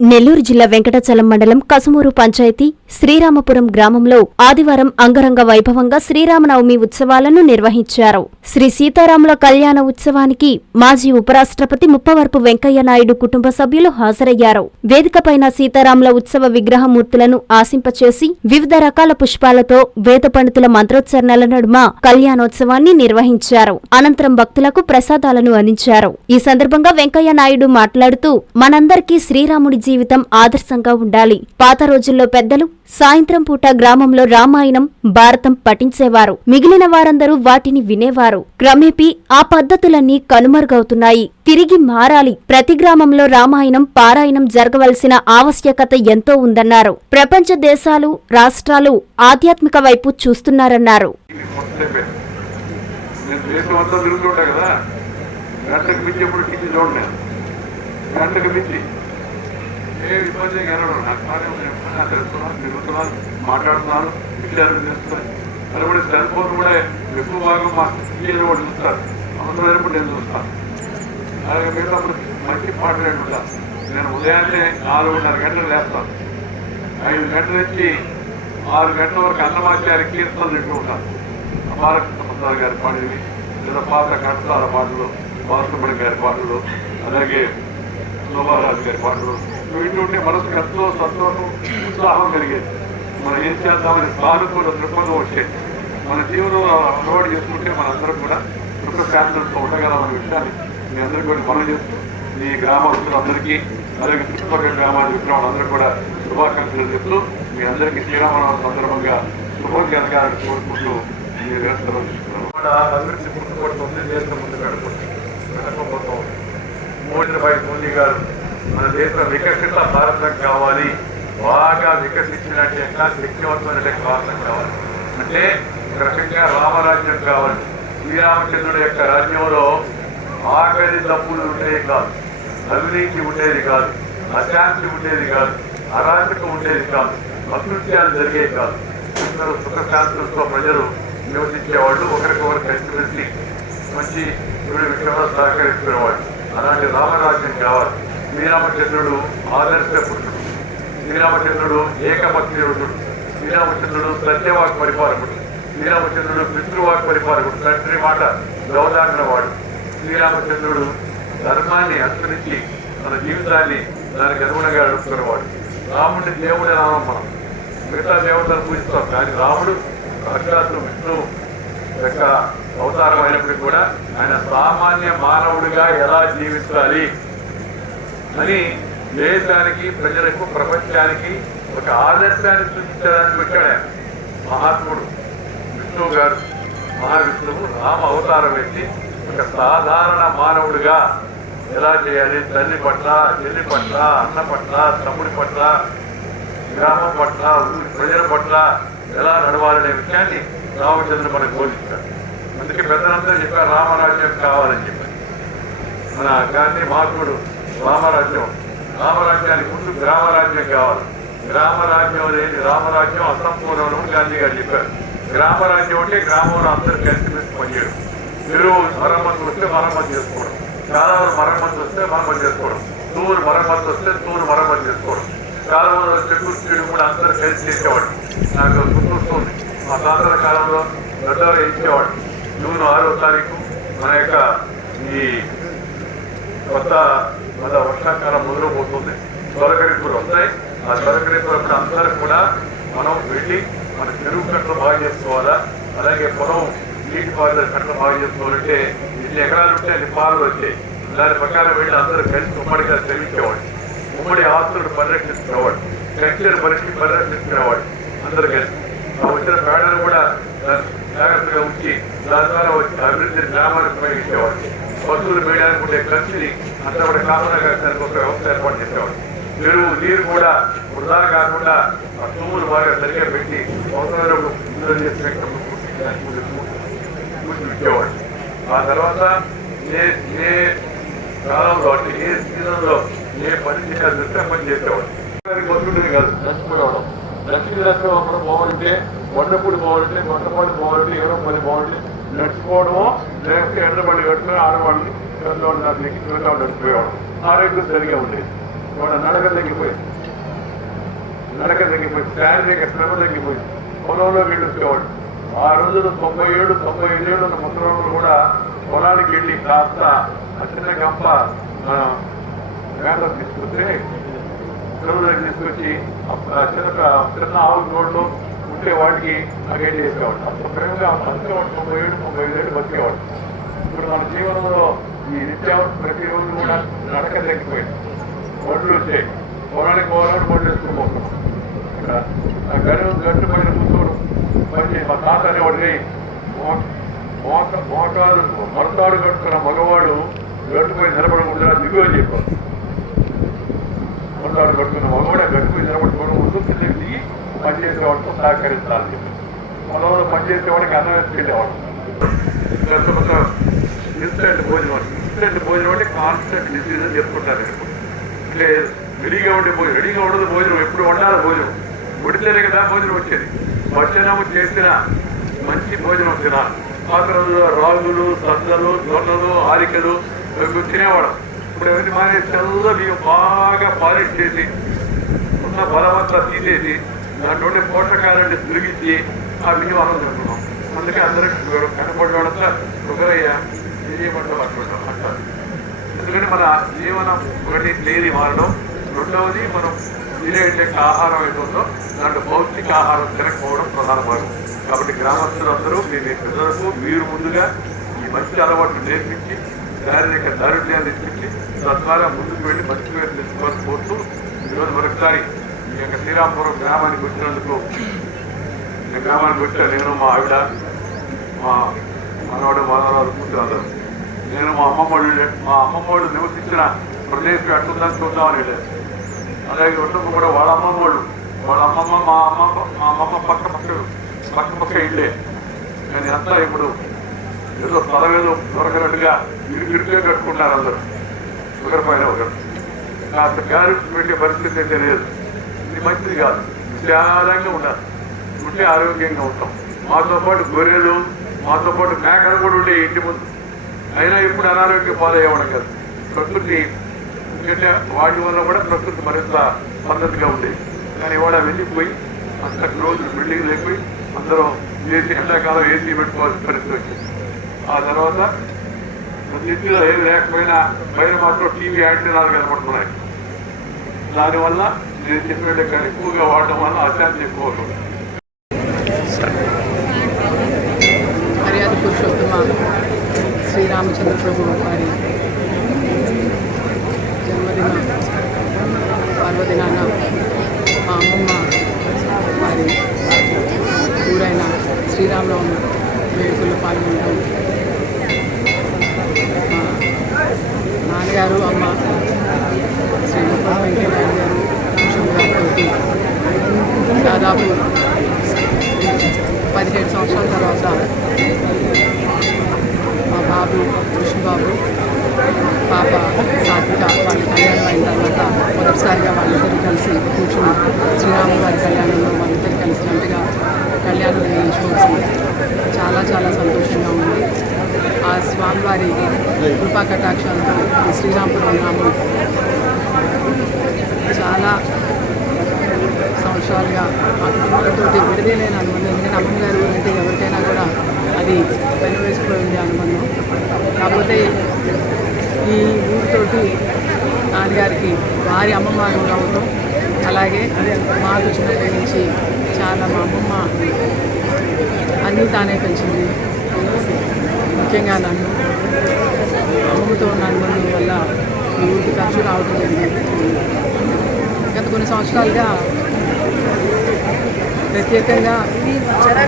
నెల్లూరు జిల్లా వెంకటాచలం మండలం కసుమూరు పంచాయతీ శ్రీరామపురం గ్రామంలో ఆదివారం అంగరంగ వైభవంగా శ్రీరామనవమి ఉత్సవాలను నిర్వహించారు. శ్రీ సీతారాముల కళ్యాణ ఉత్సవానికి మాజీ ఉపరాష్ట్రపతి ముప్పవరపు వెంకయ్య నాయుడు కుటుంబ సభ్యులు హాజరయ్యారు. వేదికపైన సీతారాముల ఉత్సవ విగ్రహమూర్తులను ఆశింపచేసి వివిధ రకాల పుష్పాలతో వేద పండితుల మంత్రోచ్చరణల నడుమ కళ్యాణోత్సవాన్ని నిర్వహించారు. అనంతరం భక్తులకు ప్రసాదాలను అందించారు. ఈ సందర్భంగా వెంకయ్య నాయుడు మాట్లాడుతూ మనందరికీ శ్రీరాముడి జీవితం ఆదర్శంగా ఉండాలి. పాత రోజుల్లో పెద్దలు సాయంత్రం పూట గ్రామంలో రామాయణం భారతం పఠించేవారు. మిగిలిన వారందరూ వాటిని వినేవారు. క్రమేపీ ఆ పద్ధతులన్నీ కనుమరుగవుతున్నాయి. తిరిగి మారాలి. ప్రతి గ్రామంలో రామాయణం పారాయణం జరగవలసిన ఆవశ్యకత ఎంతో ఉందన్నారు. ప్రపంచ దేశాలు రాష్ట్రాలు ఆధ్యాత్మిక వైపు చూస్తున్నారన్నారు. గంటకు మించి ఎప్పుడు టీవీ చూడండి గంటకు మించి ఏ ఇబ్బంది కలవడం నాకు తెలుస్తున్నారు ఉంది. మాట్లాడుతున్నారు తెలుస్తున్నాను తిరుగుతున్నాను మాట్లాడుతున్నాను విషయాలు తెలుస్తున్నాను అది కూడా సెల్ ఫోన్ కూడా ఎక్కువ భాగం మా టీవీలో కూడా చూస్తారు. అవసరమైనప్పుడు నేను చూస్తాను అలాగే మీరు అప్పుడు మంచి మాట్లాడుకుంటా నేను ఉదయాన్నే నాలుగున్నర గంటలు లేస్తాను. ఐదు గంటల నుంచి ఆరు గంటల వరకు అన్నమాచార్య కీర్తనలు వింటూ ఉంటాను. అమారకృష్ణ గారి పాటలు లేదా పాత కడతాల పాటలు బాలసుబ్రహ్మణ్యం గారి పాటలు అలాగే శోభారాజు గారి పాటలు వింటుంటే మనసుకు ఎంతో సంతోషం ఉత్సాహం కలిగేది. మనం ఏం చేద్దామని సానుకూల దృక్పథం వచ్చేది. మన జీవనంలో అలవాటు చేసుకుంటే మనందరం కూడా సుఖ శాంతులతో ఉండగలమనే విషయాన్ని మీ అందరికీ కూడా మనం చేస్తూ మీ గ్రామస్తులందరికీ అలాగే చుట్టుపక్కల గ్రామాల విగ్రహాలందరూ కూడా శుభాకాంక్షలు చెప్తూ మీ అందరికీ శ్రీరామనవమి సందర్భంగా శుభం జరగాలని కోరుకుంటూ మీరు వేస్తున్నాం అభివృద్ధి ముందుపడుతుంది దేశం ముందు కడుపుతుంది మోడీ భాయ్ మోదీ గారు మన దేశం వికసిత భారతం కావాలి. బాగా వికసించినట్టు ఎట్లా శక్తివంతమైన భారతం కావాలి. అంటే ఒక రామరాజ్యం కావాలి. శ్రీరామచంద్రుడు యొక్క రాజ్యంలో ఆకలి తప్పులు ఉండేవి కాదు. అవినీతి ఉండేది కాదు. అశాంతి ఉండేది కాదు. అరాచకం ఉండేది కాదు. అకృత్యాలు జరిగేవి కాదు. అందరూ సుఖశాంతులతో ప్రజలు నివసించేవాళ్ళు ఒకరికొకరు కలిసిమెలిసి మంచి గుడి విషయంలో సహకరిస్తున్నవాళ్ళు అలాంటి రామరాజ్యం కావాలి. శ్రీరామచంద్రుడు ఆదర్శ పురుషుడు. శ్రీరామచంద్రుడు ఏకభక్తియుడు శ్రీరామచంద్రుడు సత్యవాక్ పరిపాలకుడు. శ్రీరామచంద్రుడు పితృవాక్ పరిపాలకుడు. తండ్రి మాట గౌదాండవాడు శ్రీరామచంద్రుడు ధర్మాన్ని అనుసరించి మన జీవితాన్ని దానికి అనుగుణంగా నడుపుకున్నవాడు రాముడిని దేవుడి నామం మనం మిగతా దేవతలను పూజిస్తాం కానీ రాముడు సాక్షాత్తు విష్ణు యొక్క అవతారం అయినప్పటికీ కూడా ఆయన సామాన్య మానవుడిగా ఎలా జీవించాలి? అని దేశానికి ప్రజలకు ప్రపంచానికి ఒక ఆదర్శాన్ని సూచించడానికి వచ్చాడు ఆయన. మహాత్ముడు విష్ణువు గారు. మహావిష్ణువు రామ అవతారం ఎత్తి ఒక సాధారణ మానవుడిగా ఎలా చేయాలి? తల్లి పట్ల చెల్లి పట్ల అన్న పట్ల తమ్ముడి పట్ల గ్రామం పట్ల ఊరి ప్రజల పట్ల ఎలా నడవాలనే విషయాన్ని రామచంద్రుడు మనకు బోధించాడు. అందుకే పెద్దలందరూ చెప్పారు రామరాజ్యం కావాలని చెప్పారు మన గాంధీ మహాత్ముడు రామరాజ్యం. రామరాజ్యానికి ముందు గ్రామరాజ్యం కావాలి. గ్రామరాజ్యం అనేది రామరాజ్యం అసంపూర్ణం గాంధీ గారు చెప్పారు. గ్రామరాజ్యం అంటే గ్రామంలో అందరూ కలిసిమెలిసి పనిచేయడం. చెరువు మరమ్మతు వస్తే మరమ్మతు చేసుకోవడం. కాలువలు మరమ్మతు వస్తే మరమ్మతు చేసుకోవడం. తూరు మరమ్మతు వస్తే తూరు మరమ్మతు చేసుకోవడం. కాలువలో చెట్టు చెడు కూడా అందరూ కలిసి చేసేవాడు నాకు గుర్తొస్తుంది. మా తాతల కాలంలో పెద్దవారు ఇచ్చేవాడు జూన్ ఆరో తారీఖు మన యొక్క ఈ కొత్త మళ్ళా వర్షాకాలం మొదలవుతుంది తొలకరింపులు వస్తాయి. ఆ తొలకరింపులప్పుడు అందరూ కూడా మనం వెళ్ళి మన చెరువు కట్టలు బాగా చేసుకోవాలా? అలాగే పొలం నీటి పారుదల కట్టలు బాగా చేసుకోవాలంటే ఎన్ని ఎకరాలు ఉంటే అన్ని పాలు వచ్చాయి. దాని ప్రకారం వెళ్ళి అందరూ కలిసి ఉమ్మడిగా శ్రమించేవాడు ఉమ్మడి ఆస్తులను పరిరక్షించుకునేవాడు కల్చర్ పరిస్థితి పరిరక్షించుకునేవాడు అందరూ కలిసి. ఆ వచ్చిన పేడలు కూడా జాగ్రత్తగా ఉంచి దాని ద్వారా వచ్చి గ్రామానికి ఉపయోగించేవాడు పశువులు వేయడానికి ఉండే ఖర్చుని అంతా కూడా కామన్గా దానికి ఒక వ్యవస్థ ఏర్పాటు చేసేవాడు చెరువు నీరు కూడా వృధా కాకుండా ఆ తుమ్ములు బాగా సరిగ్గా పెట్టి అవసరమైన ఇందులో ఆ తర్వాత ఏ ఏ కాలంలో అంటే ఏ సీజన్లో ఏ పని చేయాలి చెప్తే పని చేసేవాడు బతుకుంటుంది కాదు చచ్చిపోవడం దక్షిణ రాష్ట్రం అప్పుడు పోవాలంటే వండపూడి బాగుంటే వండపాడు బాగుంటే ఎవరో పని బాగుంటే నడుచుకోవడమో లేకపోతే ఎండబడి పెట్టుకుని ఆడవాళ్ళని ఎండవాళ్ళు ఎక్కించుకుంటే నడిచిపోయేవాడు ఆరోగ్యం సరిగా ఉండేది. వాడు నడక తగ్గిపోయింది నడక తగ్గిపోయింది శారీరక శ్రమ తగ్గిపోయింది. పొలంలో వెళ్ళి వచ్చేవాడు ఆ రోజులు తొంభై ఏడు తొంభై ఐదు ఏడు ఉన్న ముసలి కూడా పొలానికి వెళ్ళి కాస్త చిన్న గంప మన తీసుకొస్తే తీసుకొచ్చి చిన్న చిన్న ఆవు రోడ్లు ఉంటే వాటికి ఆ చేసేవాడు వేసేవాడు అప్పుడు ప్రేమగా బతికేవాడు తొంభై ఏడు తొంభై ఐదు ఏడు బతికేవాడు ఇప్పుడు మన జీవనంలో ఈ నిత్యావసర ప్రతిరోజు కూడా నడక తగ్గిపోయింది ఒడ్లు వచ్చాయి పొలానికి పోవాలని ఒడ్లు వేసుకుపోతున్నాం ఇక్కడ ఆ గడు గట్టు పైన కూర్చోడు పని మా తాత అనేవాడిని మోక మోకాలు మరతాడు కట్టుకున్న మగవాడు గట్టుపోయి నిలబడకుండా దిగు అని చెప్పారు మరతాడు కట్టుకున్న మగవాడు గట్టుపోయి నిలబడుకోవడం ముందు కిందకి దిగి పనిచేసేవాడితో సహకరించాలని చెప్పి. పొలంలో పనిచేసేవాడికి అన్నం వేసుకెళ్ళేవాడు ఇన్స్టెంట్ భోజనం ఇన్స్టెంట్ భోజనం అంటే కాన్స్టెంట్ డిసీజ్ అని చెప్పుకుంటారు ఇప్పుడు రెడీగా ఉండే భోజనం రెడీగా ఉండదు భోజనం ఎప్పుడు వండాలి భోజనం. ఉడితేనే కదా భోజనం వచ్చేది. భక్షణము చేసిన మంచి భోజనం తినాలి. పాత రోజుల్లో రాగులు సద్దలు దొన్నలు ఆరికలు తినేవాడు ఇప్పుడు ఎవరిని మానే చల్ల బాగా పాలిష్ చేసి ఉన్న బలమంతా తీసేసి దాంట్లో పోషకాలని పోషకాలన్నీ ఆ వినియోగం జరుగుతున్నాం అందుకే అందరికి షుగర్ కనపడి వాళ్ళంతా షుగర్ అయ్యా అంటారు. ఎందుకంటే మన జీవనం ఒకటి లేని మారడం రెండవది మనం తినేటువంటి ఆహారం ఏదో దాంట్లో పౌష్టిక ఆహారం తినకపోవడం ప్రధాన భాగం కాబట్టి గ్రామస్తులందరూ మీ మీ పిల్లలకు మీరు ముందుగా ఈ మంచి అలవాట్లు నేర్పించి శారీరక దారుణ్యాన్ని ఇప్పించి తద్వారా ముందుకు వెళ్ళి మంచి పేరు తెచ్చుకోవాలని కోరుతూ ఈరోజు మరొకసారి యొక్క శ్రీరాంపురం గ్రామానికి వచ్చినందుకు ఈ గ్రామానికి వచ్చా నేను మా ఆవిడ మా మనవాడు మనవరాలు కూతురు అందరూ. నేను మా అమ్మమ్మ వాళ్ళు మా అమ్మమ్మ వాళ్ళు నివసించిన ప్రదేశం ఎట్లుందని చూద్దామని వెళ్ళాను. అలాగే ఉండకు కూడా వాళ్ళ అమ్మమ్మ వాళ్ళు వాళ్ళ అమ్మమ్మ మా అమ్మమ్మ మా అమ్మమ్మ పక్క పక్క పక్క పక్క ఇళ్ళే. కానీ అంతా ఇప్పుడు ఏదో స్థలం ఏదో దొరకనట్టుగా ఇరుకిరుకే కట్టుకుంటారు అందరూ. ఒకరి పైన ఒకరు. కాస్త గాలి పెట్టే పరిస్థితి అయితే లేదు. మంచిది కాదు. విశాలంగా ఉండాలి. ఉంటే ఆరోగ్యంగా ఉంటాం. మాతో పాటు గొర్రెలు మాతో పాటు మేకలు కూడా ఉండే ఇంటి ముందు. అయినా ఇప్పుడు అనారోగ్య పాలయ్యేవాడు కాదు. ప్రకృతి ఎందుకంటే వాటి వల్ల కూడా ప్రకృతి మరింత పద్ధతిగా ఉండేది. కానీ ఇవాళ వెళ్ళిపోయి అంత క్లోజ్ బిల్డింగ్ లేకపోయి అందరూ ఏసీ ఎండాకాలం ఏసీ పెట్టుకోవాల్సిన పరిస్థితి వచ్చింది. ఆ తర్వాత ఇంటిలో ఏది లేకపోయినా పైన మాత్రం టీవీ యాంటీనాలు కనపడుతున్నాయి. దానివల్ల నేను చెప్పినట్టు ఇక్కడ ఎక్కువగా వాడడం వల్ల అశాంతి ఎక్కువ మర్యాద పురుషోత్తమ శ్రీరామచంద్ర ప్రభు వారి జన్మదిన పర్వదినాన మా అమ్మమ్మ వారి ఊరైన శ్రీరామరావు వేడుకల్లో పాల్గొనడం. మా నాన్నగారు అమ్మ శ్రీ ముప్పై వెంకయ్యనాయుడు పెట్టి దాదాపు పదిహేడు సంవత్సరాల తర్వాత మా బాబు కృష్ణబాబు పాప సాత్విక వాళ్ళ కళ్యాణం అయిన తర్వాత మొదటిసారిగా వాళ్ళిద్దరు కలిసి కూర్చుని శ్రీరాము గారి కళ్యాణంలో వాళ్ళిద్దరు కలిసి కళ్యాణం చేయించుకోవాల్సి చాలా చాలా సంతోషంగా ఉంది. ఆ స్వామివారి కృపా కటాక్షాలతో శ్రీరాంపురం గ్రామం చాలా సంవత్సరాలుగా ఆ కుటుంబంతో విడదీయలేని అనుబంధం ఎందుకంటే అమ్మగారు అంటే ఎవరికైనా కూడా అది వెనువేసుకుపోయింది అనుబంధం కాకపోతే ఈ ఊరితోటి నాన్నగారికి వారి అమ్మమ్మ అవడం అలాగే మాకు చిన్నప్పటి నుంచి చాలా మా అమ్మమ్మ అన్నీ తానే పెంచింది. ముఖ్యంగా నన్ను అమ్మతో ఉన్న వల్ల ఈ ఊరికి ఖర్చు రావడం జరిగింది. గత కొన్ని సంవత్సరాలుగా ప్రత్యేకంగా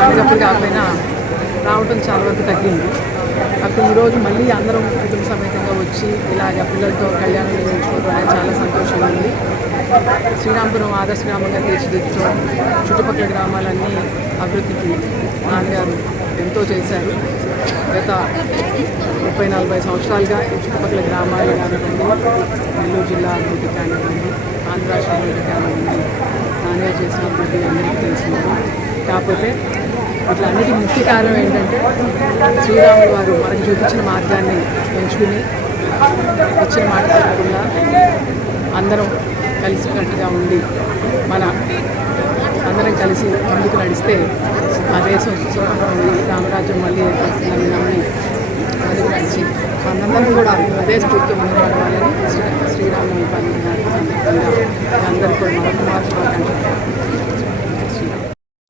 పండుగప్పుడు కాకపోయినా రావటం చాలా వరకు తగ్గింది. అప్పుడు ఈరోజు మళ్ళీ అందరం కుటుంబ సమయం వచ్చి ఇలాగ పిల్లలతో కళ్యాణం నిర్వహించుకోవడం అనేది చాలా సంతోషంగా ఉంది. శ్రీరాంపురం ఆదర్శ గ్రామంగా తీర్చిదిద్దడం చుట్టుపక్కల గ్రామాలన్నీ అభివృద్ధికి నాన్నగారు ఎంతో చేశారు. గత ముప్పై నలభై సంవత్సరాలుగా ఈ చుట్టుపక్కల గ్రామాలు కానివ్వండి నెల్లూరు జిల్లా అభివృద్ధి కానివ్వండి ఆంధ్ర రాష్ట్ర అభివృద్ధి కానివ్వండి నాన్నగారు చేసిన అభివృద్ధి అందరికీ తెలిసింది. కాకపోతే వీటిలన్నిటి ముఖ్య కారణం ఏంటంటే శ్రీరాములు వారు మనకు చూపించిన మార్గాన్ని ఎంచుకుని ఇచ్చిన మాట తప్పకుండా అందరం కలిసికట్టుగా ఉండి మన అందరం కలిసి ముందుకు నడిస్తే ఆ దేశం సుఖంగా ఉంది రామరాజ్యం మళ్ళీ ఏర్పడుతుందని నమ్మి ముందుకు నడిచి మనందరం కూడా హృదయస్ఫూర్తి ముందు నడవాలని శ్రీ పండుగ సందర్భంగా అందరికీ కూడా మరొక శుభాకాంక్షలు.